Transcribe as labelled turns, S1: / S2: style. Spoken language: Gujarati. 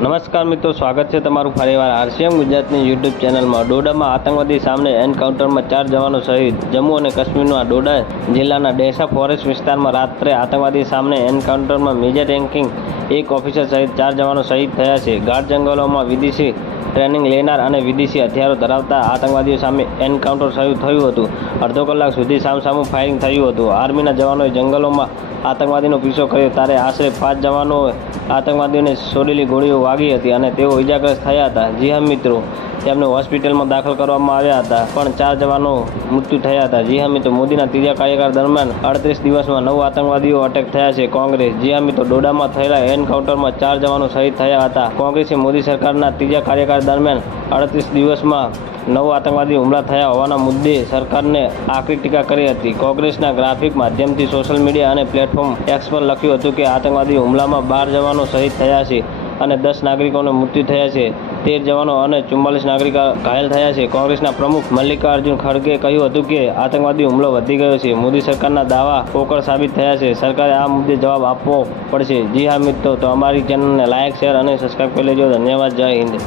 S1: નમસ્કાર મિત્રો, સ્વાગત છે તમારું ફરીવાર આરસીએમ ગુજરાતની યુટ્યુબ ચેનલમાં. ડોડામાં આતંકવાદી સામે એન્કાઉન્ટરમાં ચાર જવાનો શહીદ. જમ્મુ અને કાશ્મીરના ડોડા જિલ્લાના ડેસા ફોરેસ્ટ વિસ્તારમાં રાત્રે આતંકવાદી સામે એન્કાઉન્ટરમાં મેજર રેન્કિંગ એક ઓફિસર સહિત ચાર જવાનો શહીદ થયા છે. ગાઢ જંગલોમાં વિદેશી ટ્રેનિંગ લેનાર અને વિદેશી હથિયારો ધરાવતા આતંકવાદીઓ સામે એન્કાઉન્ટર શરૂ થયું હતું. અડધો કલાક સુધી સામસામું ફાયરિંગ થયું હતું. આર્મીના જવાનોએ જંગલોમાં આતંકવાદીનો પીછો કર્યો. ત્યારે આશરે પાંચ જવાનોએ આતંકવાદીઓને છોડેલી ગોળીઓ વાગી હતી અને તેઓ ઇજાગ્રસ્ત થયા હતા. જી હા મિત્રો. તેમને હોસ્પિટલમાં દાખલ કરવામાં આવ્યા હતા. પણ ચાર જવાનો મૃત્યુ થયા હતા. જી હા મિત્રો, મોદીના ત્રીજા કાર્યકાળ દરમિયાન અડત્રીસ દિવસમાં નવ આતંકવાદીઓ અટેક થયા છે કોંગ્રેસ. જી હા મિત્રો, ડોડામાં થયેલા એન્કાઉન્ટરમાં ચાર જવાનો શહીદ થયા હતા. કોંગ્રેસે મોદી સરકારના ત્રીજા કાર્યકાળ દરમિયાન અડત્રીસ દિવસમાં નવ આતંકવાદી હુમલા થયા હોવાના મુદ્દે સરકારને આકરી ટીકા કરી હતી. કોંગ્રેસના ગ્રાફિક માધ્યમથી સોશિયલ મીડિયા અને પ્લેટફોર્મ એક્સ પર લખ્યું હતું કે આતંકવાદી હુમલામાં બાર જવાનો શહીદ થયા છે. અને દસ નાગરિકોને મૃત્યુ થયા છે. તેર જવાનો અને ચુમ્માલીસ નાગરિકો ઘાયલ થયા છે. કોંગ્રેસના પ્રમુખ મલ્લિકાર્જુન ખડગે કહ્યું હતું કે આતંકવાદી હુમલો વધી ગયો છે. મોદી સરકારના દાવા પોકળ સાબિત થયા છે. સરકારે આ મુદ્દે જવાબ આપવો પડશે. જી હા મિત્રો, તો અમારી ચેનલને લાયક શેર અને સબસ્ક્રાઈબ કરી લેજો. ધન્યવાદ. જય હિન્દ.